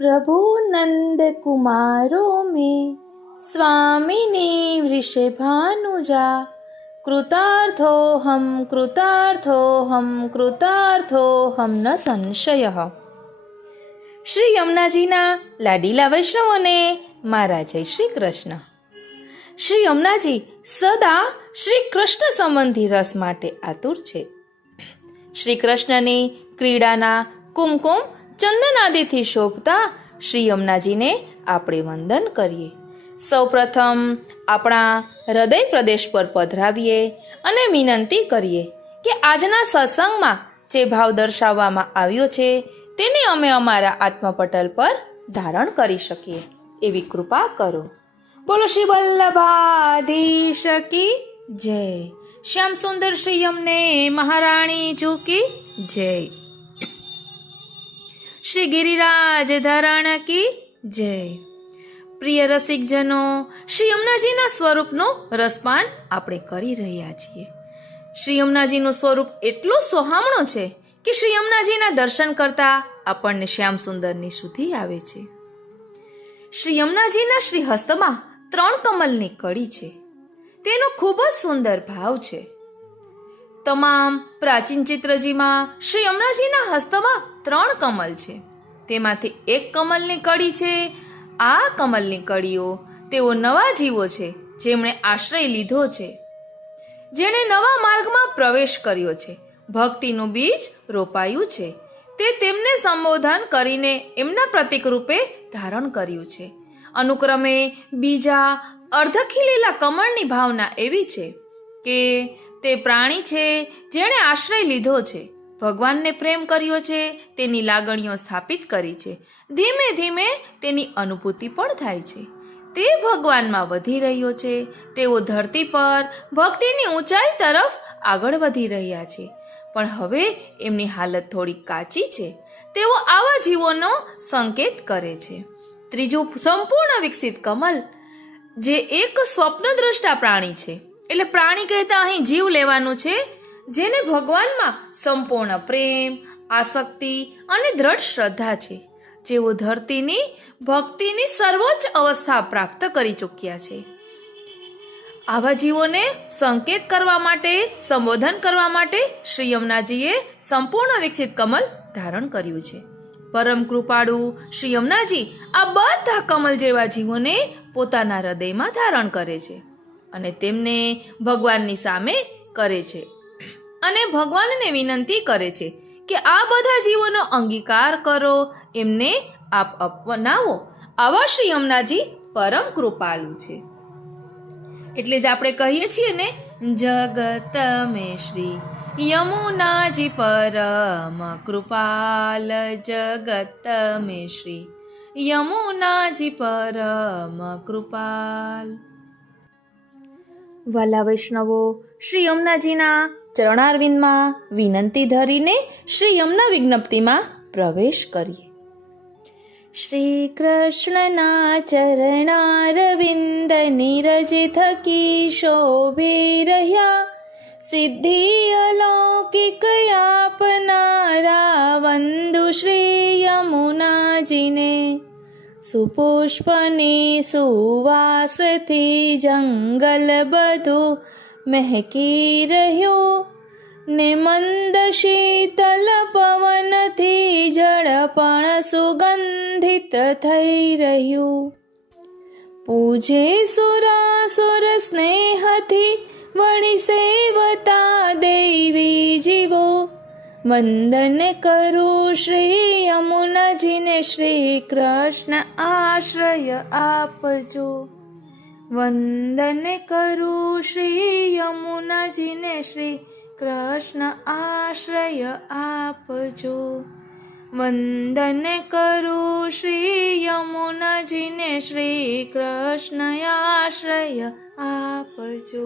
प्रभु नंद कुमारो में स्वामिनी वृषभानुजा कृतार्थोऽहं कृतार्थोऽहं न संशयः। શ્રી યમુનાજીના લાડીલા વૈષ્ણવોને મારા જય શ્રી કૃષ્ણ। શ્રી યમુનાજી સદા શ્રી કૃષ્ણ સંબંધી રસ માટે આતુર છે। શ્રી કૃષ્ણની ક્રીડાના કુમકુમ ચંદનાદિથી શોભતા શ્રી યમુનાજીને આપણે વંદન કરીએ। સૌપ્રથમ આપણા હૃદય પ્રદેશ પર પધરાવીએ અને વિનંતી કરીએ કે આજના સત્સંગમાં જે ભાવ દર્શાવવામાં આવ્યો છે તેને અમે અમારા આત્મપટલ પર ધારણ કરી શકીએ એવી કૃપા કરો। બોલો શ્રી વલ્લભાધીશ કી જય। શ્યામ સુંદર શ્રી યમને મહારાણી જી કી જય। શ્રી ગિરિરાજ ધરણ કી જય। પ્રિય રસિકજનો, શ્રી યમુનાજીના સ્વરૂપનું રસપાન આપણે કરી રહ્યા છીએ। શ્રી યમુનાજીનું સ્વરૂપ એટલું સોહામણું છે કે શ્રી યમુનાજીના દર્શન કરતા આપણને શ્યામ સુંદરની સુધી આવે છે। શ્રી યમુનાજીના શ્રી હસ્તમાં 3 કમલની કડી છે, તેનો ખૂબ જ સુંદર ભાવ છે। તમામ પ્રાચીન ચિત્રજીમાં શ્રી યમુનાજીના હસ્તમાં 3 કમલ છે, તેમાંથી 1 કમલની કડી છે। આ કમલની કડીઓ તેઓ નવા જીવો છે જેમણે આશ્રય લીધો છે, જેણે નવા માર્ગમાં પ્રવેશ કર્યો છે, ભક્તિનું બીજ રોપાયું છે, તે તેમને સંબોધન કરીને એમના પ્રતીક રૂપે ધારણ કર્યું છે। અનુક્રમે બીજા અર્ધખીલેલા કમળની ભાવના એવી છે કે તે પ્રાણી છે જેણે આશ્રય લીધો છે, ભગવાનને પ્રેમ કર્યો છે, તેની લાગણીઓ સ્થાપિત કરી છે, ધીમે ધીમે તેની અનુભૂતિ પણ થાય છે, તે ભગવાનમાં વધી રહ્યો છે, તેઓ ધરતી પર ભક્તિની ઊંચાઈ તરફ આગળ વધી રહ્યા છે, પણ હવે એમની હાલત થોડી કાચી છે, તેઓ આવા જીવોનો સંકેત કરે છે। ત્રીજું સંપૂર્ણ વિકસિત કમલ, જે એક સ્વપ્નદ્રષ્ટા પ્રાણી છે, એટલે પ્રાણી કહેતા અહીં જીવ લેવાનું છે, જેને ભગવાનમાં સંપૂર્ણ પ્રેમ, આસક્તિ અને દ્રઢ શ્રદ્ધા છે, જેઓ ધરતીની ભક્તિની સર્વોચ્ચ અવસ્થા પ્રાપ્ત કરી ચૂક્યા છે। આવા જીવોને સંકેત કરવા માટે, સંબોધન કરવા માટે શ્રી યમુનાજીએ સંપૂર્ણ વિકસિત કમલ ધારણ કર્યું છે। પરમ કૃપાળુ શ્રી યમુનાજી આ બધા કમલ જેવા જીવોને પોતાના હૃદયમાં ધારણ કરે છે અને તેમને ભગવાનની સામે કરે છે અને ભગવાનને વિનંતી કરે છે કે આ બધા જીવોનો અંગીકાર કરો, એમને આપ અપનાવો। આવા શ્રી યમુનાજી પરમ કૃપાળુ છે। એટલે જ આપણે કહીએ છીએ ને, જગત મેં શ્રી યમુનાજી પરમ કૃપાલ, જગત મેં શ્રી યમુનાજી પરમ કૃપાલ। વાલા વૈષ્ણવો, શ્રી યમુનાજીના ચરણારવિંદમાં વિનંતી ધરીને શ્રી યમુના વિજ્ઞપ્તિમાં પ્રવેશ કરીએ। શ્રી કૃષ્ણના ચરણારવિંદ નીરજ થકી શોભી રહ્યા, સિદ્ધિ અલૌકિક આપનારા વંદુ શ્રી યમુનાજીને। સુપુષ્પની સુવાસથી જંગલ બધું મહેકી રહ્યું ને મંદ શીતલ પવનથી જળ પણ સુગંધિત થઈ રહ્યું। પૂજે સુરાસુર સ્નેહથી વળી સેવતા દૈવી જીવો, વંદન કરું શ્રી યમુનાજીને, શ્રી કૃષ્ણ આશ્રય આપજો। વંદન કરું શ્રી યમુનાજીને, શ્રી કૃષ્ણ આશ્રય આપજો। વંદન કરું શ્રી યમુનાજીને, શ્રી કૃષ્ણ આશ્રય આપજો।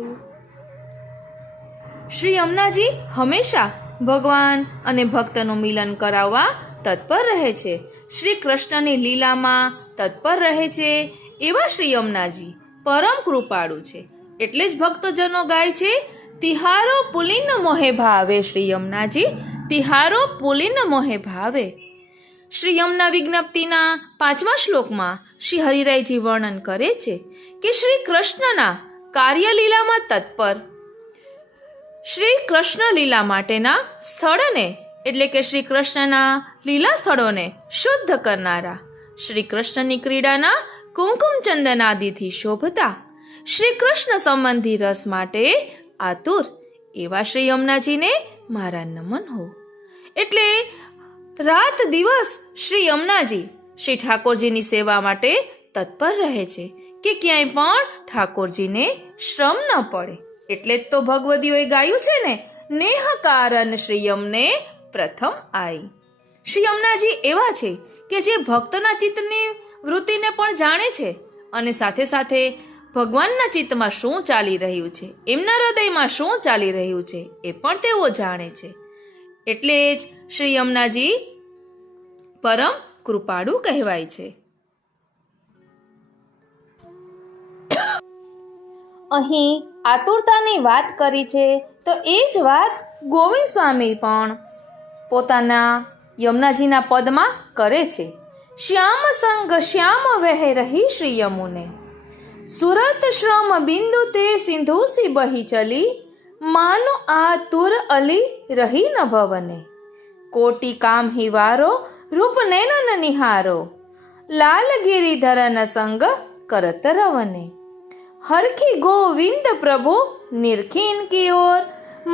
શ્રી યમુનાજી હંમેશા ભગવાન અને ભક્તનું મિલન કરાવવા તત્પર રહે છે, શ્રી કૃષ્ણની લીલામાં તત્પર રહે છે, એવા શ્રી યમુનાજી પરમ કૃપાળુ છે। એટલે જ ભક્તજનો ગાય છે, તિહારો પુલિન મોહે ભાવે, શ્રી યમુનાજી તિહારો પુલિન મોહે ભાવે। શ્રી યમના વિજ્ઞપ્તિના 5મા શ્લોકમાં શ્રી હરિરાયજી વર્ણન કરે છે કે શ્રી કૃષ્ણના કાર્યલીલામાં તત્પર, શ્રી કૃષ્ણ લીલા માટેના સ્થળને એટલે કે શ્રી કૃષ્ણના લીલા સ્થળોને શુદ્ધ કરનારા, શ્રી કૃષ્ણની ક્રીડાના કુમકુમ ચંદનાદિથી શોભતા, શ્રી કૃષ્ણ સંબંધી રસ માટે આતુર એવા શ્રી યમુનાજીને મારા નમન હો. એટલે રાત દિવસ શ્રી યમુનાજી શ્રી ઠાકોરજીની સેવા માટે તત્પર રહે છે કે ક્યાંય પણ ઠાકોરજીને શ્રમ ન પડે. એટલે જ તો ભગવદીઓએ ગાયું છે ને, નેહ કારણ શ્રી યમને પ્રથમ આઈ. શ્રી યમુનાજી એવા છે કે જે ભક્તના ચિત્તની વૃત્તિને પણ જાણે છે અને સાથે સાથે ભગવાનના ચિત્તમાં શું ચાલી રહ્યું છે, એમના હૃદયમાં શું ચાલી રહ્યું છે એ પણ તેઓ જાણે છે. એટલે જ શ્રી યમુનાજી પરમ કૃપાળુ કહેવાય છે. અહીં આતુરતાની વાત કરી છે તો એ જ વાત ગોવિંદ સ્વામી પણ પોતાના યમુનાજીના પદમાં કરે છે. શ્યામ સંગ શ્યામ વહે રહી શ્રી યમુને, સુરત શ્રમ બિંદુ તે સિંધુ સી બહી ચલી, માનો આ તુર અલી રહી ન ભવને, કોટી કામ હિવારો રૂપ નૈનન નિહારો, લાલ ગિરિધરન સંગ કરત રવને, હરખી ગોવિંદ પ્રભુ નિરખીન કી ઓર,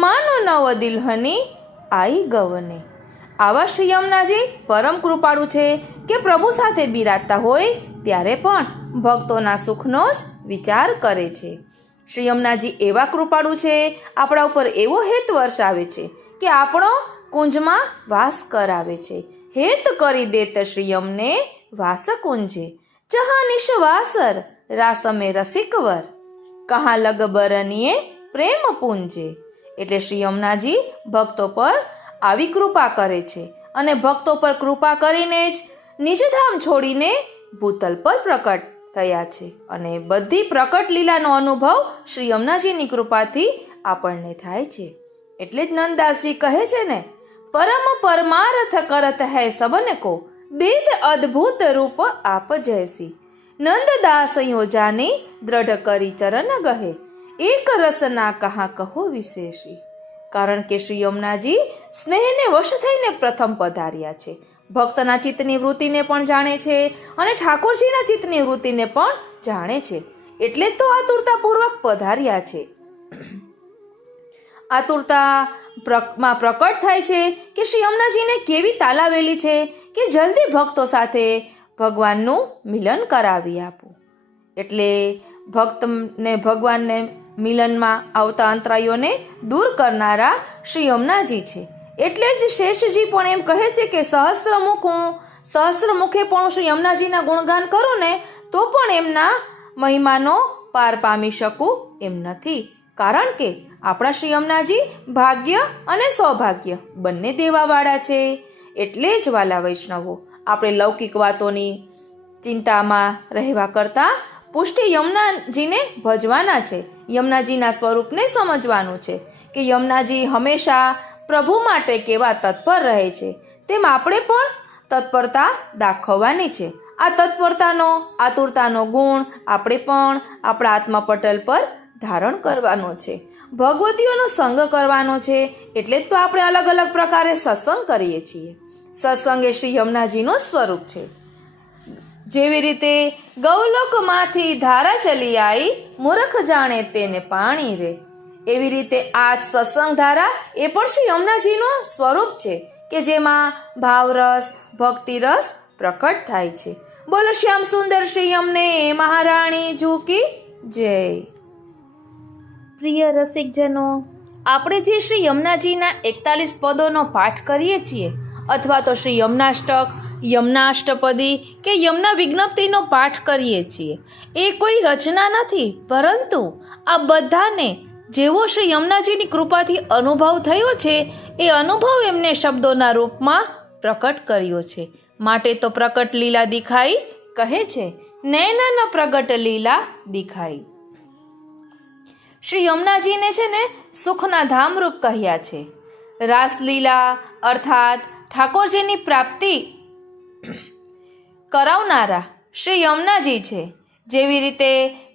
માનો નવ દિલહની આઈ ગવને. આવા શ્રી યમુનાજી પરમ કૃપાળુ છે કે પ્રભુ સાથે બિરાજતા હોય ત્યારે પણ ભક્તોના સુખનો જ વિચાર કરે છે. શ્રી યમુનાજી એવા કૃપાળુ છે, આપણા ઉપર એવો હેત વર્ષાવે છે કે આપણો કુંજમાં વાસ કરાવે છે. હેત કરી દેત શ્રી યમને વાસ કુંજે, જહા નિશ્વાસર રાસમે રસિકવર, કહા લગ બરનીએ પ્રેમ પૂંજે. એટલે શ્રી યમુનાજી ભક્તો પર આવી કૃપા કરે છે અને ભક્તો પર કૃપા કરીને જ નિજધામ છોડીને ભૂતલ પર પ્રકટ થયા છે. અને બધી પ્રકટ લીલાનો અનુભવ શ્રી યમુનાજીની કૃપાથી આપણને થાય છે. એટલે જ નંદદાસજી કહે છે ને, પરમ પરમાર્થ કરત હૈ સબન કો, દીદ અદ્ભુત રૂપ આપ જૈસી, નંદદાસ યોજાની દ્રઢ કરી ચરણ ગહે, એક રસના કહા કહો વિશેષી. કારણ કે શ્રી યમુનાજી સ્નેહને વશ થઈને પ્રથમ પધાર્યા છે. ભક્તના ચિત્તની વૃત્તિને પણ જાણે છે અને ઠાકોરજીના ચિત્તની વૃત્તિને પણ જાણે છે. એટલે જ તો આતુરતાપૂર્વક પધાર્યા છે. આતુરતામાં પ્રકટ થાય છે કે શ્રી યમુનાજીને કેવી તાલાવેલી છે કે જલ્દી ભક્તો સાથે ભગવાનનું મિલન કરાવી આપું. એટલે ભક્તને ભગવાનને મિલનમાં આવતા અંતરાયોને દૂર કરનારા શ્રી યમુનાજી છે. એટલે જ શેષજી પણ એમ કહે છે કે સહસ્ત્ર મુખે પણ શ્રી યમુનાજીના ગુણગાન કરો ને તો પણ એમના મહિમાનો પાર પામી શકું એમ નથી. કારણ કે આપણા શ્રી યમુનાજી ભાગ્ય અને સૌભાગ્ય બંને દેવાવાળા છે. એટલે જ વાલા વૈષ્ણવો, આપણે લૌકિક વાતોની ચિંતામાં રહેવા કરતાં પુષ્ટિ યમુનાજીને ભજવાના છે. યમુનાજીના સ્વરૂપને સમજવાનું છે કે યમુનાજી હંમેશા પ્રભુ માટે કેવા તત્પર રહે છે, તેમ આપણે પણ તત્પરતા દાખવવાની છે. આ તત્પરતાનો, આતુરતાનો ગુણ આપણે પણ આપણા આત્મપટલ પર ધારણ કરવાનો છે. ભગવતીઓનો સંગ કરવાનો છે. એટલે જ તો આપણે અલગ અલગ પ્રકારે સત્સંગ કરીએ છીએ. સત્સંગ એ શ્રી યમુનાજીનું સ્વરૂપ છે. જેવી રીતે ગૌલોકમાંથી ધારા ચલી આવી, મૂર્ખ જાણે તેને પાણી રે, એવી રીતે આ સત્સંગ ધારા એ પણ શ્રી યમુનાજીનું સ્વરૂપ છે કે જેમાં ભાવરસ, ભક્તિરસ પ્રકટ થાય છે. બોલો શ્યામ સુંદર શ્રી યમને મહારાણી કી જય. પ્રિય રસિકજનો, આપણે જે શ્રી યમુનાજીના 41 પદોનો પાઠ કરીએ છીએ અથવા તો શ્રી યમુનાષ્ટક, યમુનાષ્ટપદી કે યમુના વિજ્ઞપ્તિનો પાઠ કરીએ છીએ, એ કોઈ રચના નથી, પરંતુ આ બધાને જેવો શ્રી યમુનાજીની કૃપાથી અનુભવ થયો છે એ અનુભવ એમને શબ્દોના રૂપમાં પ્રકટ કર્યો છે. માટે તો પ્રકટ લીલા દિખાઈ કહે છે, નૈનન પ્રગટ લીલા દિખાઈ. શ્રી યમુનાજીને છે ને સુખના ધામરૂપ કહ્યા છે. રાસલીલા અર્થાત ઠાકોરજીની પ્રાપ્તિ કરાવનારા શ્રી યમુનાજી છે. જેવી રીતે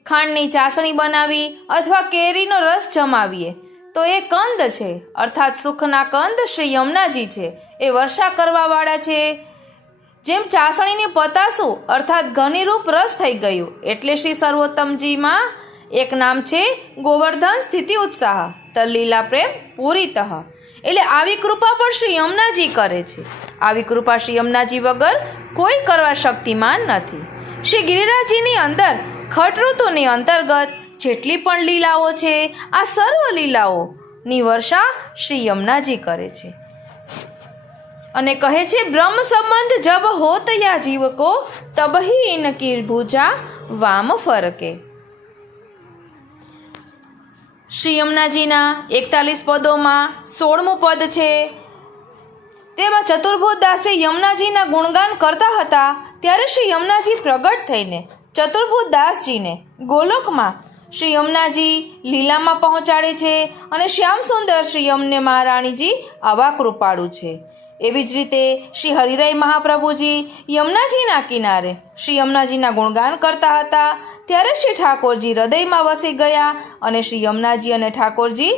ખાંડની ચાસણી બનાવી અથવા કેરીનો રસ જમાવીએ તો એ કંદ છે, અર્થાત સુખના કંદ શ્રી યમુનાજી છે, એ વર્ષા કરવાવાળા છે. જેમ ચાસણીની પતાસું અર્થાત ઘનીરૂપ રસ થઈ ગયું એટલે શ્રી સર્વોત્તમજીમાં એક નામ છે ગોવર્ધન સ્થિતિ ઉત્સાહ તલીલા પ્રેમ પૂરિતઃ. એટલે આવી કૃપા પણ શ્રી યમુનાજી કરે છે. આવી કૃપા શ્રી યમુનાજી વગર કોઈ કરવા શક્તિમાન નથી. શ્રી ગિરિરાજજીની અંદર ખટઋતુની અંતર્ગત જેટલી પણ લીલાઓ છે આ સર્વ લીલાઓની વર્ષા શ્રી યમુનાજી કરે છે અને કહે છે બ્રહ્મ સંબંધ જબ હોત યા જીવ કો તબહી ઇનકી ભુજા વામ ફરકે. શ્રી યમુનાજીના 41 પદોમાં 16મું પદ છે. તેમાં ચતુર્ભુજ દાસે યમુનાજીના ગુણગાન કરતા હતા ત્યારે શ્રી યમુનાજી પ્રગટ થઈને ચતુર્ભુજ દાસજીને ગોલોકમાં શ્રી યમુનાજી લીલામાં પહોંચાડે છે અને શ્યામ સુંદર શ્રી યમને મહારાણીજી આવા કૃપાળુ છે. એવી જ રીતે શ્રી હરિરાય મહાપ્રભુજી યમુનાજીના કિનારે શ્રી યમુનાજીના ગુણગાન કરતા હતા ત્યારે શ્રી ઠાકોરજી હૃદયમાં વસી ગયા અને શ્રી યમુનાજી અને ઠાકોરજી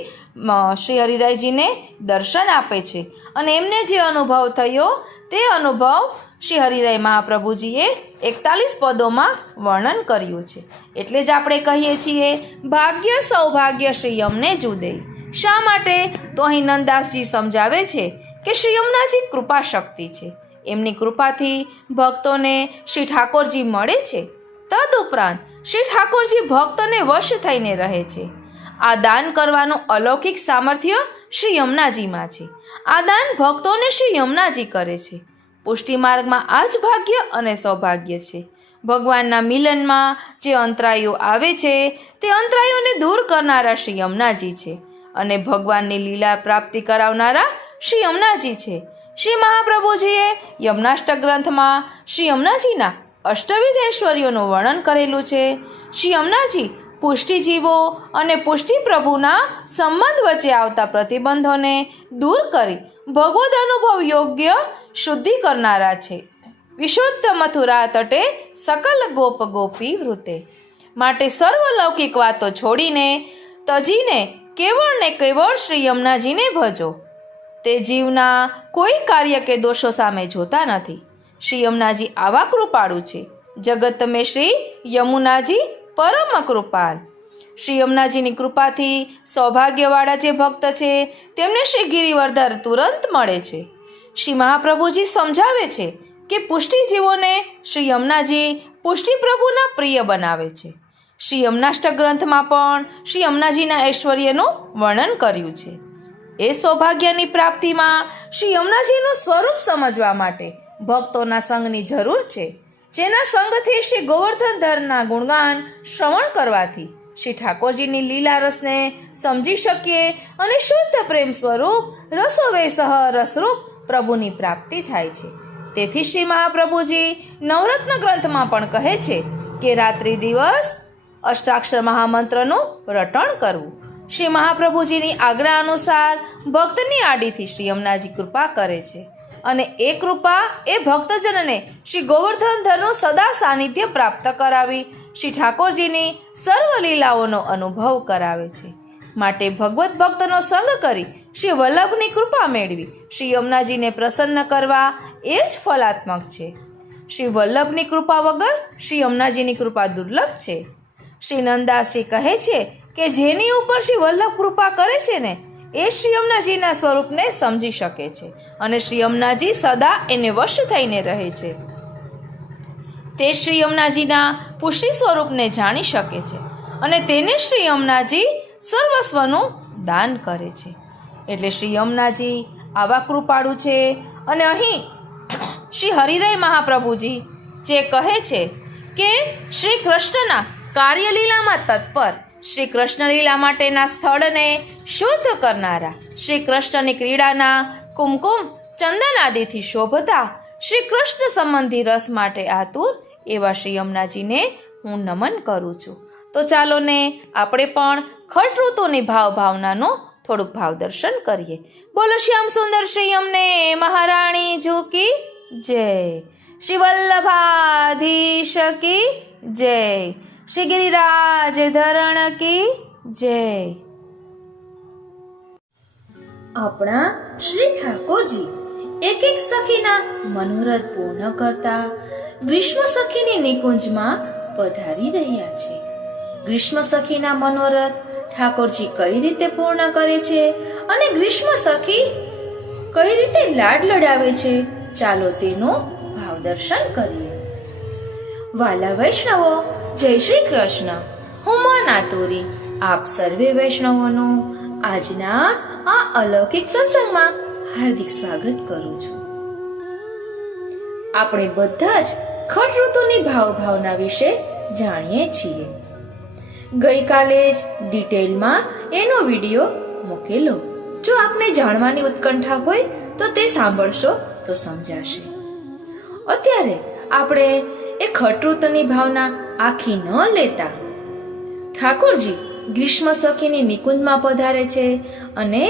શ્રી હરિરાયજીને દર્શન આપે છે અને એમને જે અનુભવ થયો તે અનુભવ શ્રી હરિરાય મહાપ્રભુજીએ 41 પદોમાં વર્ણન કર્યું છે. એટલે જ આપણે કહીએ છીએ ભાગ્ય સૌભાગ્ય શ્રી યમને જુદે. શા માટે? તો અહીં નંદદાસજી સમજાવે છે કે શ્રી યમુનાજી કૃપા શક્તિ છે. એમની કૃપાથી ભક્તોને શ્રી ઠાકોરજી મળે છે. તદુપરાંત શ્રી ઠાકોરજી ભક્તને વશ થઈને રહે છે. આ દાન કરવાનું અલૌકિક સામર્થ્ય શ્રી યમુનાજીમાં છે. આ દાન ભક્તોને શ્રી યમુનાજી કરે છે. પુષ્ટિ માર્ગમાં આ જ ભાગ્ય અને સૌભાગ્ય છે. ભગવાનના મિલનમાં જે અંતરાયો આવે છે તે અંતરાયોને દૂર કરનારા શ્રી યમુનાજી છે અને ભગવાનની લીલા પ્રાપ્તિ કરાવનારા શ્રી યમુનાજી છે. શ્રી મહાપ્રભુજીએ યમુનાષ્ટક ગ્રંથમાં શ્રી યમુનાજીના અષ્ટવિધ ઐશ્વર્યોનું વર્ણન કરેલું છે. શ્રી યમુનાજી પુષ્ટિજીવો અને પુષ્ટિ પ્રભુના સંબંધ વચ્ચે આવતા પ્રતિબંધોને દૂર કરી ભગવદ અનુભવ યોગ્ય શુદ્ધિ કરનારા છે. વિશુદ્ધ મથુરા તટે સકલ ગોપ ગોપી વૃતે. માટે સર્વલૌકિક વાતો છોડીને તજીને કેવળ ને કેવળ શ્રી યમુનાજીને ભજો. તે જીવના કોઈ કાર્ય કે દોષો સામે જોતા નથી. શ્રી યમુનાજી આવા કૃપાળુ છે. જગત મેં શ્રી યમુનાજી પરમ કૃપાલ. શ્રી યમુનાજીની કૃપાથી સૌભાગ્યવાળા જે ભક્ત છે તેમને શ્રી ગિરિવર્ધન તુરંત મળે છે. શ્રી મહાપ્રભુજી સમજાવે છે કે પુષ્ટિજીવોને શ્રી યમુનાજી પુષ્ટિ પ્રભુના પ્રિય બનાવે છે. શ્રી યમુનાષ્ટક ગ્રંથમાં પણ શ્રી યમુનાજીના ઐશ્વર્યનું વર્ણન કર્યું છે. એ સૌભાગ્યની પ્રાપ્તિમાં શ્રી યમુનાજીનું સ્વરૂપ સમજવા માટે ભક્તોના સંગની જરૂર છે. જેના સંગથી શ્રી ગોવર્ધનધરના ગુણગાન શ્રવણ કરવાથી શ્રી ઠાકોરજીની લીલા રસને સમજી શકીએ અને શુદ્ધ પ્રેમ સ્વરૂપ રસોવેસહ રસરૂપ પ્રભુની પ્રાપ્તિ થાય છે. તેથી શ્રી મહાપ્રભુજી નવરત્ન ગ્રંથમાં પણ કહે છે કે રાત્રિ દિવસ અષ્ટાક્ષર મહામંત્રનું રટણ કરવું. શ્રી મહાપ્રભુજીની આજ્ઞા અનુસાર ભક્તની આડીથી શ્રી યમુનાજી કૃપા કરે છે અને એ કૃપા એ ભક્તજનને શ્રી ગોવર્ધનધરનું સદા સાનિધ્ય પ્રાપ્ત કરાવી શ્રી ઠાકોરજીની સર્વ લીલાઓનો અનુભવ કરાવે છે. માટે ભગવત ભક્તનો સંગ કરી શ્રી વલ્લભની કૃપા મેળવી શ્રી યમુનાજીને પ્રસન્ન કરવા એ જ ફલાત્મક છે. શ્રી વલ્લભની કૃપા વગર શ્રી યમુનાજીની કૃપા દુર્લભ છે. શ્રી નંદદાસજી કહે છે કે જેની ઉપર શ્રી વલ્લભ કૃપા કરે છે ને એ શ્રી યમુનાજીના સ્વરૂપને સમજી શકે છે અને શ્રી યમુનાજી સદા એને વશ થઈને રહે છે. તે શ્રી યમુનાજીના પુષ્ટિ સ્વરૂપને જાણી શકે છે અને તેને શ્રી યમુનાજી સર્વસ્વનું દાન કરે છે. એટલે શ્રી યમુનાજી આવા કૃપાળુ છે. અને અહીં શ્રી હરિરાય મહાપ્રભુજી જે કહે છે કે શ્રી કૃષ્ણના કાર્યલીલામાં તત્પર, શ્રી કૃષ્ણ લીલા માટેના સ્થળને શુદ્ધ કરનારા, શ્રી કૃષ્ણની ક્રીડાના કુમકુમ ચંદન આદિથી શોભતા, શ્રી કૃષ્ણ સંબંધી રસ માટે આતુર એવા શ્રી યમુનાજીને હું નમન કરું છું. તો ચાલો ને આપણે પણ ખટ ઋતુની ભાવનાનો થોડુંક ભાવ દર્શન કરીએ. બોલો શ્યામ સુંદર શ્રી યમને મહારાણી જો કી જય. શ્રી વલ્લભાધીશ કી જય, શ્રી ગિરિરાજ ધરણ કી જય. આપણા શ્રી ઠાકોરજી એક એક સખીના મનોરથ પૂર્ણ કરતા ગ્રીષ્મ સખીની નિકુંજમાં પધારી રહ્યા છે. ગ્રીષ્મ સખીના મનોરથ ઠાકોરજી કઈ રીતે પૂર્ણ કરે છે અને ગ્રીષ્મ સખી કઈ રીતે લાડ લડાવે છે, ચાલો તેનો ભાવ દર્શન કરીએ. વાલા વૈષ્ણવો, જય શ્રી કૃષ્ણ. હું મોના તોરી આપ સર્વે વૈષ્ણવોનું આજના આ અલૌકિક સત્સંગમાં હાર્દિક સ્વાગત કરું છું. આપણે બધા જ ખટ ઋતુની ભાવના વિશે જાણીએ છીએ. ગઈકાલે જ ડિટેલમાં એનો વિડીયો મૂકેલો. જો આપને જાણવાની ઉત્કંઠા હોય તો તે સાંભળશો તો સમજાશે. અત્યારે આપણે એ ખટ ઋતુની ભાવના આખી ન લેતા ઠાકોરજી ગ્રીષ્મ સખીની નિકુંજમાં પધારે છે અને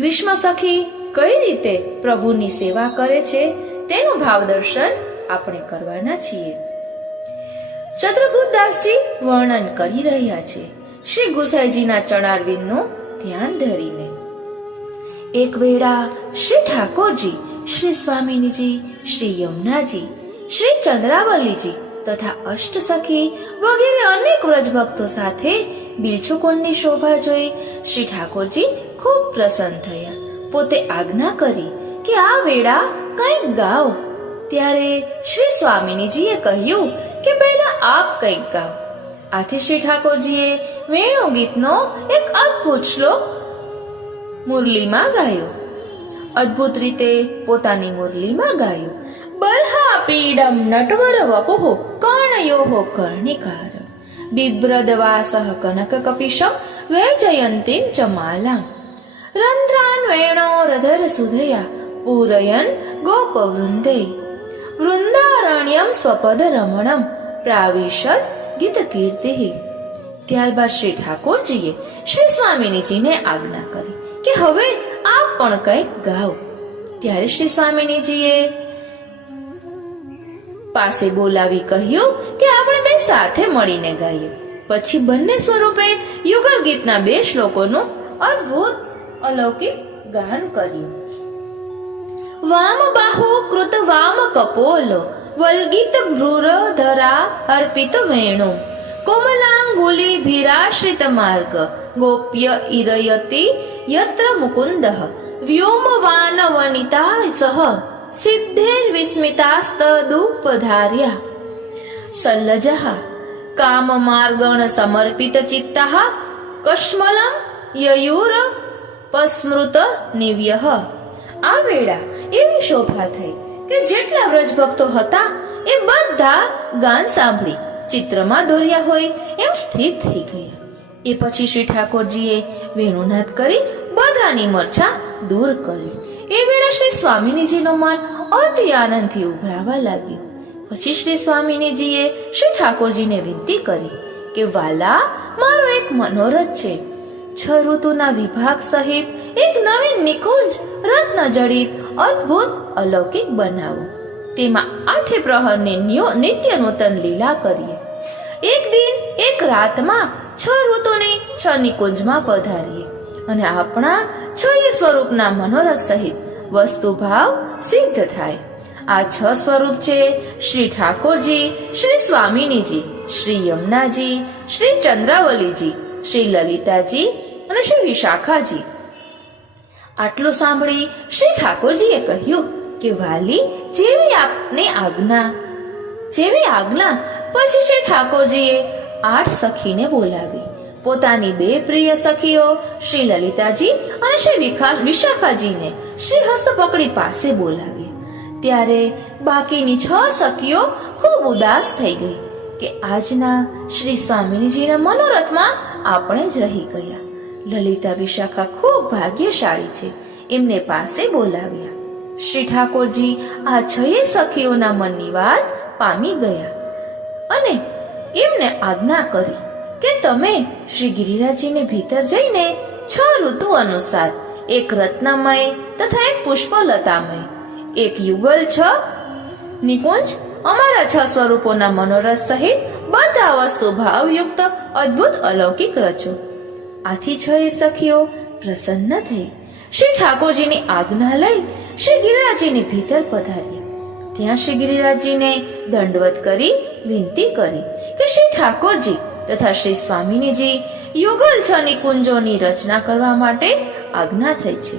ગ્રીષ્મ સખી કઈ રીતે પ્રભુની સેવા કરે છે તેનું ભાવ દર્શન આપણે કરવાના છીએ. ચતુર્ભુજદાસજી વર્ણન કરી રહ્યા છે શ્રી ગુસાઈજીના ચરણારવિંદનું ધ્યાન ધરીને. એક વેળા શ્રી ઠાકોરજી, શ્રી સ્વામિનીજી, શ્રી યમુનાજી, શ્રી ચંદ્રાવલીજી તથા અષ્ટ સખી વગેરે અનેક વ્રજભક્તો સાથે બિલછુકુંડની શોભા જોઈ શ્રી ઠાકોરજી ખૂબ પ્રસન્ન થયા. પોતે આજ્ઞા કરી કે આ વેળા કંઈક ગાઓ. ત્યારે શ્રી સ્વામિનીજીએ કહ્યું કે પહેલા આપ કંઈક ગાઓ. આથી શ્રી ઠાકોરજીએ વેણુ ગીતનો એક અદ્ભુત શ્લોક મુરલીમાં ગાયો. અદ્ભુત રીતે પોતાની મુરલીમાં ગાયો. બર્હા પીડમ નટવર વપુઃ કર્ણયોઃ કર્ણિકાર બિભ્રદવાસઃ કનક કપિશમ વૈજયંતીમ ચ માલામ રંધ્રાન વેણોરધર સુધયા પૂરયન ગોપવૃંદે વૃંદારણ્યમ સ્વપદ રમણમ પ્રાવિશદ ગીત કીર્તિઃ. ત્યારબાદ શ્રી ઠાકોરજીએ શ્રી સ્વામિનીજીને આજ્ઞા કરી કે હવે આપ પણ કંઈક ગાઓ. ત્યારે શ્રી સ્વામિનીજીએ પાસે બોલાવી કહ્યું કે આપણે બે સાથે મળીને ગાઈએ. પછી બંને સ્વરૂપે યુગલ ગીતના 2 શ્લોકોનું અદ્ભુત અલૌકિક ગાન કર્યું. વામ બાહુ કૃત વામ કપોલો વલ્ગીત ભ્રુર ધરા અર્પિત વેણુ કોમલાંગુલી ભીરાશ્રિત માર્ગ ગોપ્ય ઇરયતિ યત્ર મુકુંદઃ વ્યોમવાન વનિતા સહ સિદ્ધેર વિસ્મિતાસ્તદુપધાર્યા સલ્લજઃ કામ માર્ગણ સમર્પિત ચિત્તઃ કશ્મલમ યયુર પસ્મૃત નિવ્યઃ. આ વેળા એવી શોભા થઈ કે જેટલા વ્રજભક્તો હતા એ બધા ગાન સાંભળી ચિત્રમાં દોર્યા હોય એમ સ્થિત થઈ ગયા. એ પછી શ્રી ઠાકોરજીએ વેણુનાદ કરી બધાની મરછા દૂર કરી. એ વેળા શ્રી સ્વામિનીજીનું મન અતિ આનંદથી ઉભરાવા લાગ્યું. પછી શ્રી સ્વામિનીજીએ શ્રી ઠાકોરજીને વિનંતી કરી કે વાલા, મારો એક મનોરથ છે. 6 ઋતુના વિભાગ સહિત એક નવીન નિકુંજ રત્ન જડિત અદ્ભુત અલૌકિક બનાવો. તેમાં 8 પ્રહરની નિત્ય નૂતન લીલા કરીએ. એક દિન એક રાતમાં 6 ઋતુની 6 નિકુંજમાં પધારીએ અને આપણા 6 સ્વરૂપના મનોરથ સહિત વસ્તુ ભાવ સિદ્ધ થાય. આ 6 સ્વરૂપ છે શ્રી ઠાકોરજી, શ્રી સ્વામિનીજી, શ્રી યમુનાજી, શ્રી ચંદ્રાવલીજી, શ્રી લલિતાજી અને શ્રી વિશાખાજી. આટલું સાંભળી શ્રી ઠાકોરજીએ કહ્યું કે વાલી, જેવી આજ્ઞા. પછી શ્રી ઠાકોરજીએ 8 સખીને બોલાવી. પોતાની 2 પ્રિય સખીઓ શ્રી લલિતાજી અને શ્રી વિશાખાજીને શ્રી હસ્ત પકડી પાસે બોલાવી. ત્યારે બાકીની 6 સખીઓ ખૂબ ઉદાસ થઈ ગઈ કે આજના શ્રી સ્વામિનીજીના મનોરથમાં આપણે જ રહી ગયા. લલિતા વિશાખા ખૂબ ભાગ્યશાળી છે, એમને પાસે બોલાવ્યા. શ્રી ઠાકોરજી આ 6 સખીઓના મનની વાત પામી ગયા અને એમને આજ્ઞા કરી કે તમે શ્રી ગિરિરાજજીને ભીતર જઈને 6 ઋતુ અનુસાર એક રત્નમય તથા એક પુષ્પલતામય, એક યુગલ 6 નિકુંજ, અમારા 6 સ્વરૂપોના મનોરથ સહિત બધા વસ્તુ ભાવયુક્ત અદ્ભુત અલૌકિક રચો. આથી 6 સખીઓ પ્રસન્ન થઈ શ્રી ઠાકોરજીની આજ્ઞા લઈ શ્રી ગિરિરાજજીની ભીતર પધાર્યા. ત્યાં શ્રી ગિરિરાજજીને દંડવત કરી વિનંતી કરી કે શ્રી ઠાકોરજી તથા શ્રી સ્વામિનીજી યુગલ 6 નિકુંજોની રચના કરવા માટે આજ્ઞા થઈ છે.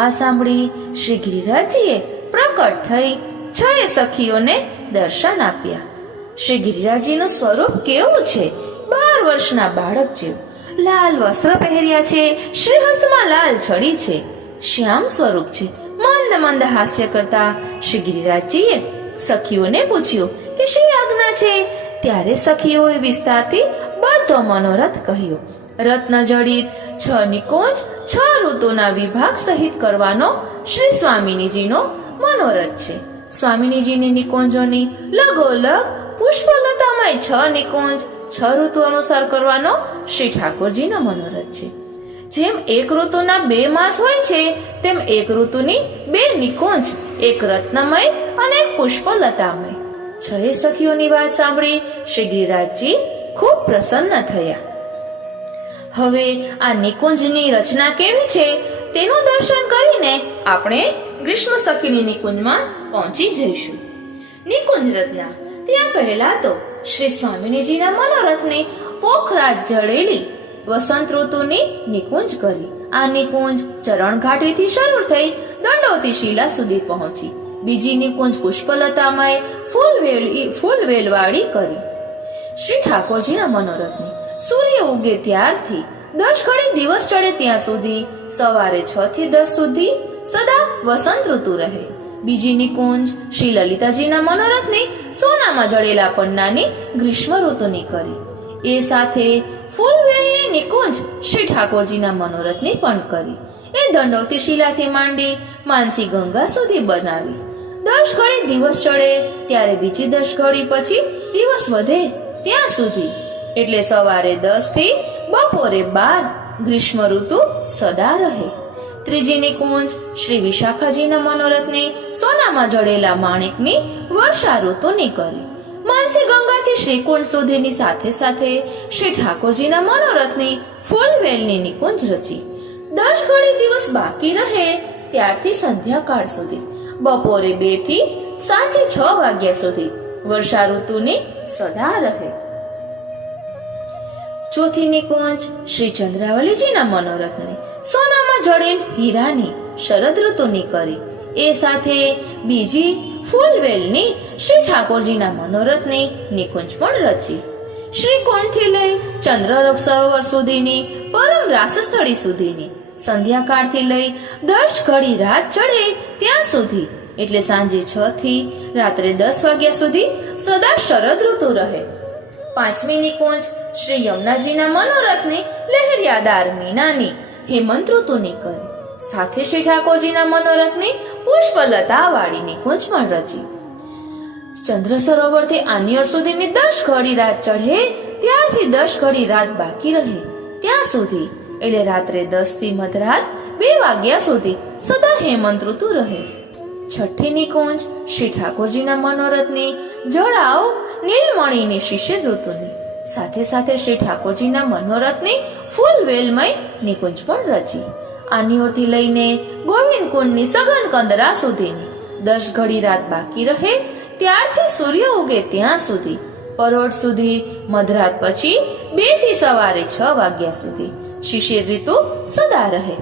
આ સાંભળી શ્રી ગિરિરાજજીએ પ્રકટ થઈ 6 સખીઓને દર્શન આપ્યા. શ્રી ગિરિરાજજીનું સ્વરૂપ કેવું છે? 12 વર્ષના બાળક જેવું. લાલ વસ્ત્ર પહેર્યા છે, શ્રીહસ્તમાં લાલ છડી છે, શ્યામ સ્વરૂપ છે. મંદ મંદ હાસ્ય કરતા શ્રી ગિરિરાજજીએ સખીઓને પૂછ્યું કે શ્રી આજ્ઞા છે. ત્યારે સખીઓએ વિસ્તારથી બધો મનોરથ કહ્યો. રત્ન જડિત 6 નિકુંજ 6 ઋતુના વિભાગ સહિત કરવાનો શ્રી સ્વામિનીજીનો મનોરથ છે. સ્વામિનીજીની નિકુંજોની લગોલગ પુષ્પલતામય 6 નિકુંજ 6 ઋતુ અનુસાર કરવાનો શ્રી ઠાકોરજીનો મનોરથ છે. જેમ એક ઋતુના 2 માસ હોય છે, તેમ એક ઋતુની 2 નિકુંજ, એક રત્નમય અને એક પુષ્પલતામય. 6 સખીઓની વાત સાંભળી શ્રી ગિરિરાજજી ખૂબ પ્રસન્ન થયા. હવે આ નિકુંજની રચના કેવી છે તેનું દર્શન કરીને આપણે ગ્રીષ્મ સખીની નિકુંજમાં પહોંચી જઈશું. નિકુંજ રચના. ત્યાં પહેલા તો શ્રી સ્વામિનીજીના મનોરથની પોખરાજ જડેલી વસંત ઋતુની નિકુંજ કરી. આ નિકુંજ ચરણ ઘાટીથી શરૂ થઈ દંડોતી શિલા સુધી પહોંચી. બીજી નિકુંજ પુષ્પલતામય ફૂલવેલવાળી કરી. શ્રી ઠાકોરજીના મનોરથની સૂર્ય ઉગે ત્યારથી 10 ઘડી દિવસ ચડે ત્યાં સુધી સવારે 6 થી 10 સુધી સદા વસંત ઋતુ રહે. બીજી નિકુંજ શ્રી લલિતાજીના મનોરથની સોનામાં જડેલા પન્નાની ગ્રીષ્મ ઋતુની કરી. એ સાથે ફૂલવેલની નિકુંજ શ્રી ઠાકોરજીના મનોરથની પણ કરી. એ દંડોતી શિલાથી માંડી માનસી ગંગા સુધી બનાવી. 10 ઘડી દિવસ ચડે ત્યારે બીજી 10 ઘડી પછી દિવસ વધે ત્યાં સુધી, એટલે સવારે 10 થી બપોરે 12 ગ્રીષ્મ ઋતુ સદા રહે. ત્રીજી નિકુંજ શ્રી વિશાખાજીના મનોરથની સોનામાં જડેલા માણેકની વર્ષા ઋતુની કરી. માનસી ગંગાથી શ્રીકુંડ સુધીની સાથે સાથે શ્રી ઠાકોરજીના મનોરથની ફૂલવેલની નિકુંજ રચી. 10 ઘડી દિવસ બાકી રહે ત્યારથી સંધ્યાકાળ સુધી, બપોરે 2 થી સાંજે 6 વાગ્યા સુધી વર્ષા ઋતુની સદા રહે. ચોથી નિકુંજ શ્રી ચંદ્રાવલીજીના મનોરથની સોનામાં જડેલ હીરાની શરદ ઋતુની કરી. એ સાથે બીજી ફૂલવેલની શ્રી ઠાકોરજીના મનોરથની નિકુંજ પણ રચી. શ્રીકુંડથી લઈ ચંદ્ર સરોવર સુધીની પરમ રાસસ્થળી સુધીની, સંધ્યાકાળથી લઈ 10 ઘડી રાત ચડે ત્યાં સુધી, એટલે સાંજે 6 થી રાત્રે 10 વાગ્યા સુધી સદા શરદ ઋતુ રહે. પાંચમી નિકુંજ શ્રી યમુનાજીના મનોરથની લહેરિયાદાર મીનાની હેમંત ઋતુની કરી. સાથે શ્રી ઠાકોરજીના મનોરથની પુષ્પલતા વાળી નિકુંજ પણ રચી. ચંદ્ર સરોવરથી આનિયર સુધીની 10 ઘડી રાત ચઢે ત્યારથી 10 ઘડી રાત બાકી રહે ત્યાં સુધી, એટલે રાત્રે 10 થી મધરાત 2 વાગ્યા સુધી સદા હેમંત ઋતુ રહે. છઠ્ઠી નિકુંજ શ્રી ઠાકોરજીના મનોરથની જળાવ નીલમણીની શિશિર ઋતુની. સાથે સાથે શ્રી ઠાકોરજીના મનોરથની ફૂલવેલમય નિકુંજ પણ રચી. આનિયોરથી લઈને ગોવિંદ કુંડની સઘન કંદરા સુધીની 10 ઘડી રાત બાકી રહે ત્યારથી સૂર્ય ઉગે ત્યાં સુધી, પરોઢ સુધી મધરાત પછી 2 થી સવારે 6 વાગ્યા સુધી શિશિર ઋતુ સદા રહે.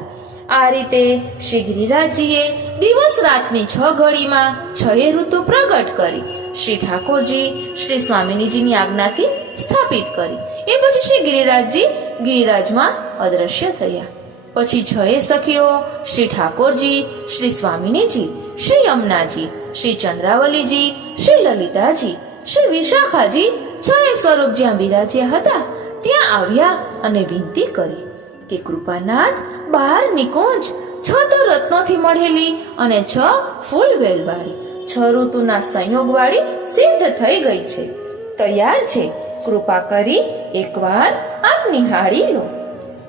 આ રીતે શ્રી ગિરિરાજજીએ દિવસ રાતની 6 ઘડીમાં 6 ઋતુ પ્રગટ કરી શ્રી ઠાકોરજી શ્રી સ્વામિનીજીની આજ્ઞાથી સ્થાપિત કરી. એ પછી શ્રી ગિરિરાજજી ગિરિરાજમાં અદ્રશ્ય થયા. પછી 6 સખીઓ શ્રી ઠાકોરજી, શ્રી સ્વામિનીજી, શ્રી યમુનાજી, શ્રી ચંદ્રાવલીજી, શ્રી લલિતાજી, શ્રી વિશાખાજી 6 સ્વરૂપ જ્યાં બિરાજ્યા હતા ત્યાં આવ્યા અને વિનંતી કરી કે કૃપાનાથ 12 નિકુંજ 6 તો રત્નોથી મળેલી અને 6 ફૂલવેલ વાળી 6 ઋતુના સંયોગ વાળી સિદ્ધ થઈ ગઈ છે, તૈયાર છે. કૃપા કરી એકવાર આપ નિહાળી લો.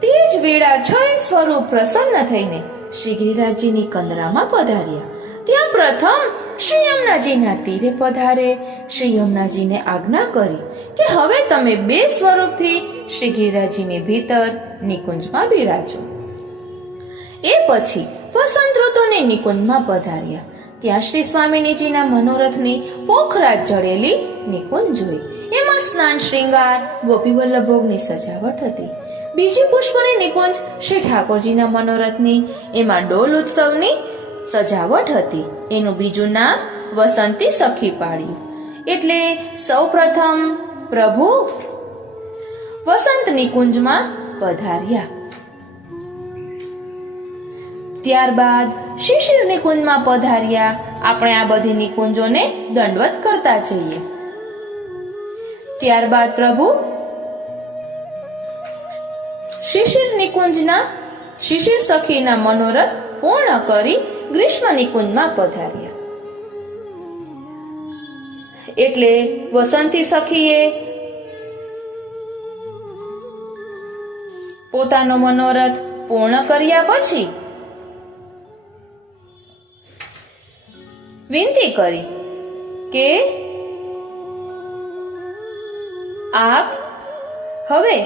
તે જ વેળા 6 સ્વરૂપ પ્રસન્ન થઈને શ્રી ગિરિરાજજીની કંદરામાં પધાર્યા. ત્યાં પ્રથમ શ્રી યમુનાજીના તીરે પધારે શ્રી યમુનાજીને આજ્ઞા કરી કે હવે તમે 2 સ્વરૂપથી શ્રી ગિરિરાજજીની ભીતર નિકુંજમાં બિરાજો. એ પછી વસંત ઋતુની નિકુંજમાં પધાર્યા. ત્યાં શ્રી સ્વામિનીજીના મનોરથની પોખરાજ જડેલી નિકુંજ જોઈ. એમાં સ્નાન શ્રૃંગાર ગોપી વલ્લભ ભોગની સજાવટ હતી. બીજી પુષ્પની નિકુંજ શ્રી ઠાકોરજીના મનોરથની, એમાં ડોલ ઉત્સવની સજાવટ હતી. એનું બીજું નામ વસંતી સખી પાડ્યું. એટલે સૌ પ્રથમ પ્રભુ વસંત નિકુંજમાં પધાર્યા. ત્યારબાદ શિશિર નિકુંજમાં પધાર્યા. આપણે આ બધી નિકુંજોને દંડવત કરતા જઈએ. ત્યારબાદ પ્રભુ શિશિર નિકુંજના શિશિર સખીના મનોરથ પૂર્ણ કરી ગ્રીષ્મ નિકુંજમાં પધાર્યા. એટલે વસંતી સખીએ પોતાનો મનોરથ પૂર્ણ કર્યા પછી વિનંતી કરી કે આપ હવે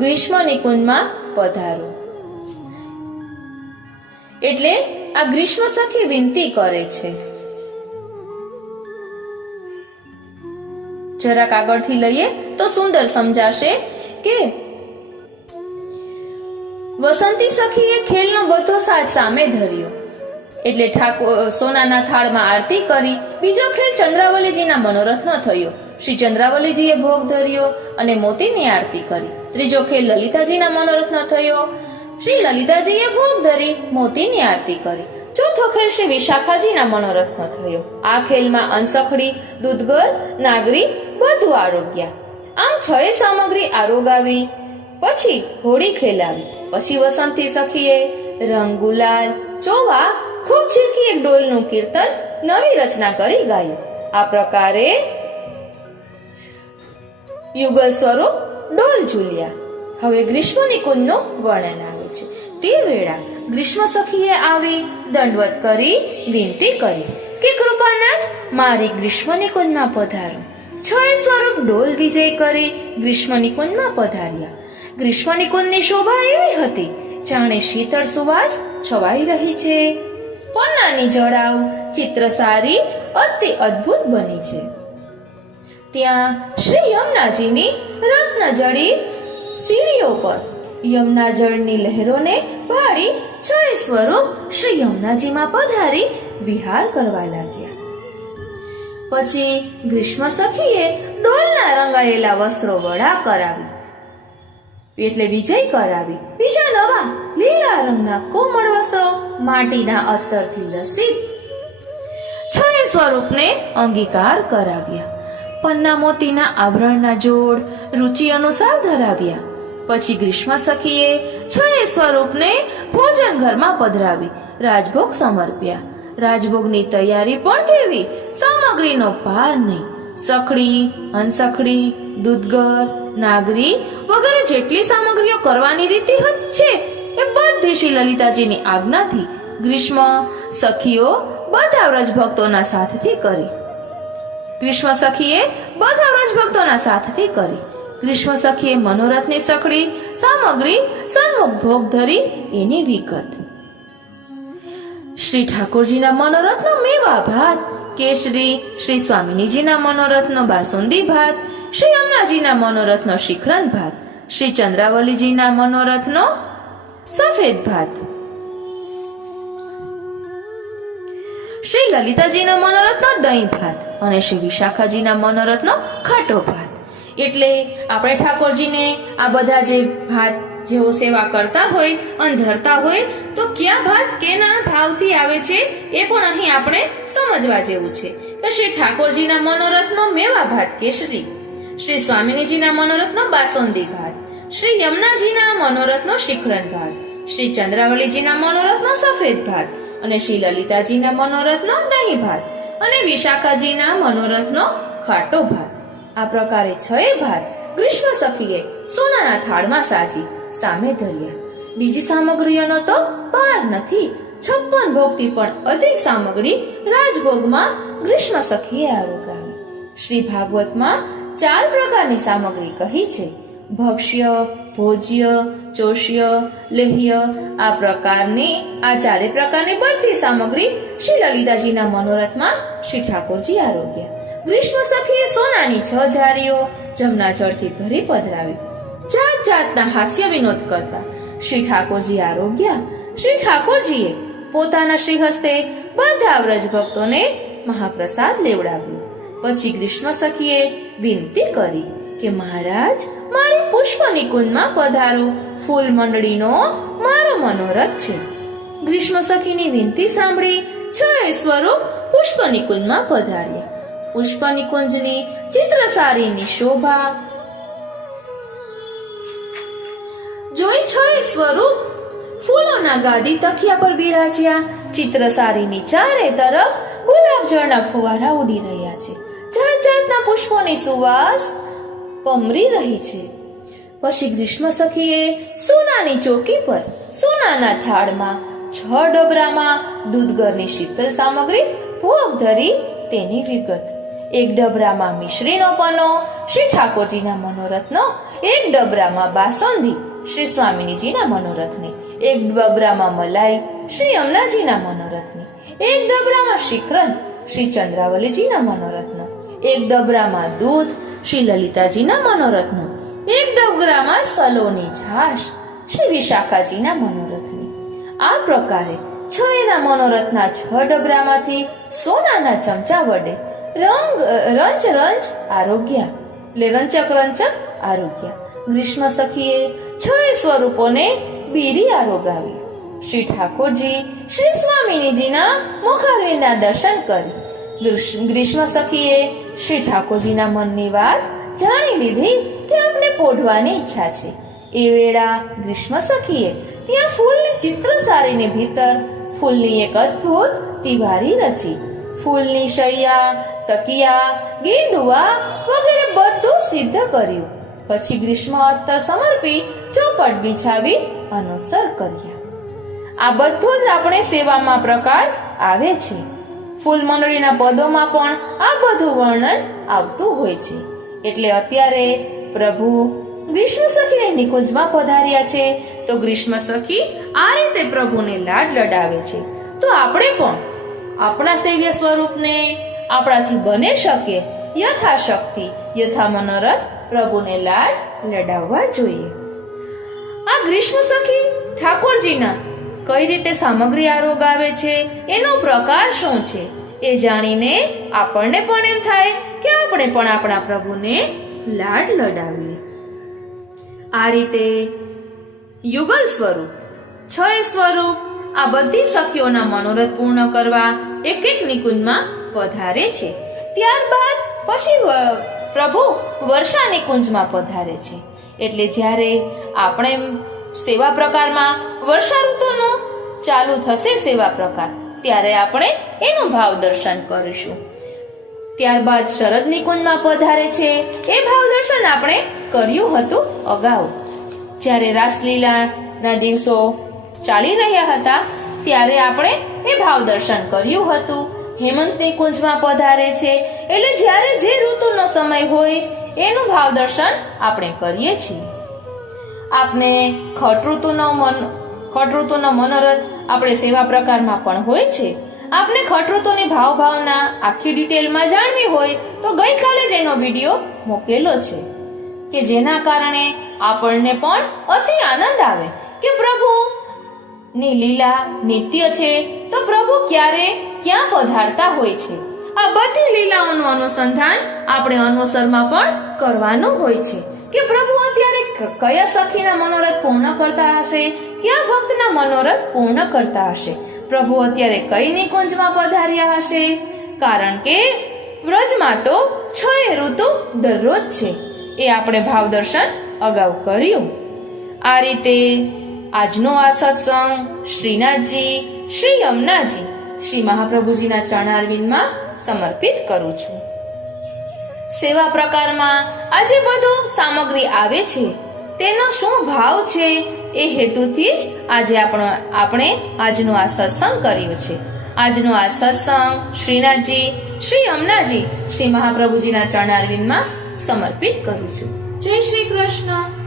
ગ્રીષ્મ નિકુંજમાં પધારો. એટલે આ ગ્રીષ્મ સખી વિનંતી કરે છે. જરાક આગળથી લઈએ તો સુંદર સમજાશે કે વસંતી સખીએ ખેલનો બધો સાથ સામે ધર્યો. એટલે ઠાકોર સોનાના થાળમાં આરતી કરી. બીજો ખેલ ચંદ્રાવલીજીના મનોરથનો થયો. શ્રી ચંદ્રાવલીજીએ ભોગ ધર્યો અને મોતીની આરતી કરી. ત્રીજો ખેલ લલિતાજીના મનોરથનો થયો. શ્રી લલિતાજીએ ભોગ ધરી મોતીની આરતી કરી. ચોથો ખેલ શ્રી વિશાખાજીના મનોરથનો થયો. આ ખેલમાં અંસખડી, દૂધગર, નાગરી બધું આરોગ્યા. આમ 6 સામગ્રી આરોગાવી. પછી હોળી ખેલાવી. પછી વસંતી સખીએ રંગ ગુલાલ ચોવા ખૂબ છીરકી એક ડોલનું કીર્તન નવી રચના કરી ગાયું. આ પ્રકારે યુગલ સ્વરૂપ ડોલ ઝૂલ્યા. હવે ગ્રીષ્મ નિકુંજનું વર્ણન આવે છે. તે વેળા ગ્રીષ્મ સખીએ આવી દંડવત કરી વિનંતી કરી કે કૃપાનાથ મારી ગ્રીષ્મ નિકુંજમાં પધારો. 6 સ્વરૂપ ડોલ વિજય કરી ગ્રીષ્મ નિકુંજમાં પધાર્યા. ગ્રીષ્મ નિકુંજની શોભા એવી હતી જાણે શીતળ સુવાસ છવાઈ રહી છે. પન્નાની જડાવ ચિત્ર સારી અતિ અદ્ભુત બની છે. ત્યાં શ્રી યમુનાજીની રત્નજડિત સીડીઓ પર યમુના જળની લહેરોને ભાળી 6 સ્વરૂપ શ્રી યમુનાજીમાં પધારી વિહાર કરવા લાગ્યા. પછી ગ્રીષ્મ સખીએ ડોલના રંગાયેલા વસ્ત્રો વડા કરાવી. એટલે વિજય કરાવી. બીજા નવા લીલા રંગના કોમળ વસ્ત્રો માટીના અત્તરથી લસિત 6 સ્વરૂપને અંગીકાર કરાવ્યા. પન્ના મોતીના આભરણના જોડ રુચિ અનુસાર ધરાવ્યા. પછી ગ્રીષ્મ સખીએ 6 સ્વરૂપને ભોજન ઘરમાં પધરાવી રાજભોગ સમર્પ્યા. રાજભોગની તૈયારી પણ કેવી, સામગ્રીનો પાર નહીં. સખડી, હંસખડી, દૂધગર, નાગરી વગેરે જેટલી સામગ્રીઓ કરવાની રીતિ છે એ બધી શ્રી લલિતાજીની આજ્ઞાથી ગ્રીષ્મ સખીઓ બધા વ્રજભક્તોના સાથથી કરી. ગ્રીષ્મ સખીએ બધા વ્રજભક્તોના સાથથી કરી. ગ્રીષ્મ સખીએ મનોરથની સખડી સામગ્રી સન્મુખ ભોગ ધરી એની વિગત. શ્રી ઠાકોરજીના મનોરથનો મેવા ભાત, કેસરી, શ્રી સ્વામિનીજીના મનોરથનો બાસુંદી ભાત, શ્રી યમુનાજીના મનોરથનો શિખરન ભાત, શ્રી ચંદ્રાવલીજીના મનોરથનો સફેદ ભાત, શ્રી લલિતાજીના મનોરથનો દહીં ભાત અને શ્રી વિશાખાજીના મનોરથનો ખાટો ભાત. એટલે આપણે ઠાકોરજીને આ બધા જે ભાત જેઓ સેવા કરતા હોય અને ધરતા હોય તો ક્યાં ભાત કેના ભાવથી આવે છે એ પણ અહીં આપણે સમજવા જેવું છે. તો શ્રી ઠાકોરજીના મનોરથનો મેવા ભાત કેસરી, શ્રી સ્વામિનીજીના મનોરથનો બાસુંદી ભાત, શ્રી યમુનાજીના મનોરથનો શિખરન ભાત, શ્રી ચંદ્રાવલીજીના મનોરથનો સફેદ ભાત અને શ્રી લલિતાજીના મનોરથનો દહીં ભાત અને વિશાખાજીના મનોરથનો ખાટો ભાત. આ પ્રકારે 6 ભાત ગ્રીષ્મ સખીએ સોનાના થાળમાં સાજી સામે ધર્યા. બીજી સામગ્રીઓનો તો પાર નથી. 56 ભોગથી પણ અધિક સામગ્રી રાજભોગમાં ગ્રીષ્મ સખીએ આરોગાવી. શ્રી ભાગવતમાં 4 પ્રકારની સામગ્રી કહી છે: ભક્ષ્ય, ભોજ્ય, ચોષ્ય, લેહ્ય. આ ચારે પ્રકારની બધી સામગ્રી શ્રી લલિતાજીના મનોરથમાં શ્રી ઠાકોરજી આરોગ્યા. ગ્રીષ્મ સખીએ સોનાની 6 જારીઓ જમના જળથી ભરી પધરાવી. જાત જાતના હાસ્ય વિનોદ કરતા શ્રી ઠાકોરજી આરોગ્યા. શ્રી ઠાકોરજીએ પોતાના શ્રી હસ્તે બધા વ્રજ ભક્તોને મહાપ્રસાદ લેવડાવ્યો. પછી ગ્રીષ્મ સખીએ વિનંતી કરી કે મહારાજ, મારી પુષ્પ નિકુંજમાં પધારો. ફૂલ મંડળીનો મારો મનોરથ છે. ગ્રીષ્મ સખીની વિનંતી સાંભળી 6 સ્વરૂપ પુષ્પ નિકુંજમાં પધાર્યા. પુષ્પ નિકુંજની ચિત્રસારીની શોભા જોઈ 6 સ્વરૂપ ફૂલોના ગાદી તકિયા પર બિરાજ્યા. ચિત્રસારીની ચારે તરફ ગુલાબ જળના ફુવારા ઉડી રહ્યા છે. જાત જાતના પુષ્પોની સુવાસ પમરી રહી છે. પછી ગ્રીષ્મ સખીએ સોનાની ચોકી પર સોનાના થાળમાં 6 ડબરામાં દૂધગરની શીતળ સામગ્રી ભોગ ધરી તેની વિગત. 1 ડબરામાં મિશ્રીનો પનો શ્રી ઠાકોરજીના મનોરથનો, 1 ડબરામાં બાસુંદી શ્રી સ્વામિનીજીના મનોરથની, 1 ડબરામાં મલાઈ શ્રી યમુનાજીના મનોરથની, 1 ડબરામાં શ્રીખંડ શ્રી ચંદ્રાવલીજીના મનોરથનો, 1 ડબરામાં દૂધ શ્રી લલિતાજીના મનોરથનો, 1 ડબરામાં સલોની છાશ શ્રી વિશાખાજીના મનોરથની. આ પ્રકારે 6 મનોરથના 6 ડબરામાંથી સોનાના ચમચા વડે રંચ આરોગ્યા. ગ્રીષ્મ સખીએ 6 સ્વરૂપોને બીરી આરોગાવી. શ્રી ઠાકોરજી શ્રી સ્વામિનીજીના મુખારવિંદના દર્શન કરી ગ્રીષ્મ સખીએ શ્રી ઠાકોરજીના મનની વાત જાણી લીધી કે આપણે પોઢવાની ઈચ્છા છે. એ વેળા ગ્રીષ્મ સખીએ ત્યાં ફૂલની ચિત્રસારીની ભીતર ફૂલની એક અદ્ભુત તિવારી રચી. ફૂલની શૈયા, તકિયા, ગેંદુવા વગેરે બધું સિદ્ધ કર્યું. પછી ગ્રીષ્મ અત્તર સમર્પી ચોપટ બિછાવી અનુસર કર્યા. આ બધું જ આપણે સેવામાં પ્રકાર આવે છે. ફૂલ મંડળીના પદોમાં પણ આ બધું વર્ણન આવતું હોય છે. એટલે અત્યારે પ્રભુ ગ્રીષ્મ સખીને નિકુંજમાં પધાર્યા છે તો ગ્રીષ્મ સખી આ રીતે પ્રભુને લાડ લડાવે છે. તો આપણે પણ આપણા સેવ્ય સ્વરૂપને આપણાથી બને શકે યથાશક્તિ યથા મનોરથ પ્રભુને લાડ લડાવવા જોઈએ. આ ગ્રીષ્મ સખી ઠાકોરજીના કઈ રીતે સામગ્રી આરોગાવે છે, એનો પ્રકાર શું છે, એ જાણીને આપણને પણ એમ થાય કે આપણે પણ આપણા પ્રભુને લાડ લડાવીએ. આ રીતે યુગલ સ્વરૂપ 6 સ્વરૂપ આ બધી સખીઓના મનોરથ પૂર્ણ કરવા એક નિકુંજમાં પધારે છે. ત્યારબાદ પછી પ્રભુ વર્ષા નિકુંજમાં પધારે છે. એટલે જ્યારે આપણે સેવા પ્રકારમાં વર્ષા ઋતુનો ચાલુ થશે સેવા પ્રકાર, ત્યારે આપણે એનું ભાવ દર્શન કરીશું. ત્યારબાદ શરદ નિકુંજમાં પધારે છે. એ ભાવ દર્શન આપણે કર્યું હતું અગાઉ. જ્યારે રાસલીલાના દિવસો ચાલી રહ્યા હતા ત્યારે આપણે એ ભાવ દર્શન કર્યું હતું. હેમંત નિકુંજમાં પધારે છે. એટલે જ્યારે જે ઋતુનો સમય હોય એનું ભાવ દર્શન આપણે કરીએ છીએ. આપને ખટ ઋતુનો મનોરથ આપણે સેવા પ્રકારમાં પણ હોય છે. આપને ખટ ઋતુની ભાવના આખી ડિટેલમાં જાણવી હોય તો ગઈકાલે જ એનો વિડીયો મૂકેલો છે કે જેના કારણે આપણને પણ અતિ આનંદ આવે કે પ્રભુ ની લીલા નિત્ય છે તો પ્રભુ ક્યારે ક્યાં પધારતા હોય છે. આ બધી લીલાઓનું અનુસંધાન આપણે અનુસરમાં પણ કરવાનું હોય છે કે પ્રભુ અત્યારે કયા સખીના મનોરથ પૂર્ણ કરતા હશે, કયા ભક્તના મનોરથ પૂર્ણ કરતા હશે, પ્રભુ અત્યારે કઈ નિકુંજમાં પધાર્યા હશે. કારણ કે વ્રજમાં તો 6 ઋતુ દરરોજ છે. એ આપણે ભાવ દર્શન અગાઉ કર્યું. આ રીતે આજનો આ સત્સંગ શ્રીનાથજી, શ્રી યમુનાજી, શ્રી મહાપ્રભુજીના ચરણારવિંદમાં સમર્પિત કરું છું. સેવા પ્રકારમાં આજે બધું સામગ્રી આવે છે તેનો શું ભાવ છે એ હેતુથી જ આજે આપણે આજનો આ સત્સંગ કર્યો છે. આજનો આ સત્સંગ શ્રીનાથજી, શ્રી અમનાજી, શ્રી મહાપ્રભુજીના ચરણારવિંદમાં સમર્પિત કરું છું. જય શ્રી કૃષ્ણ.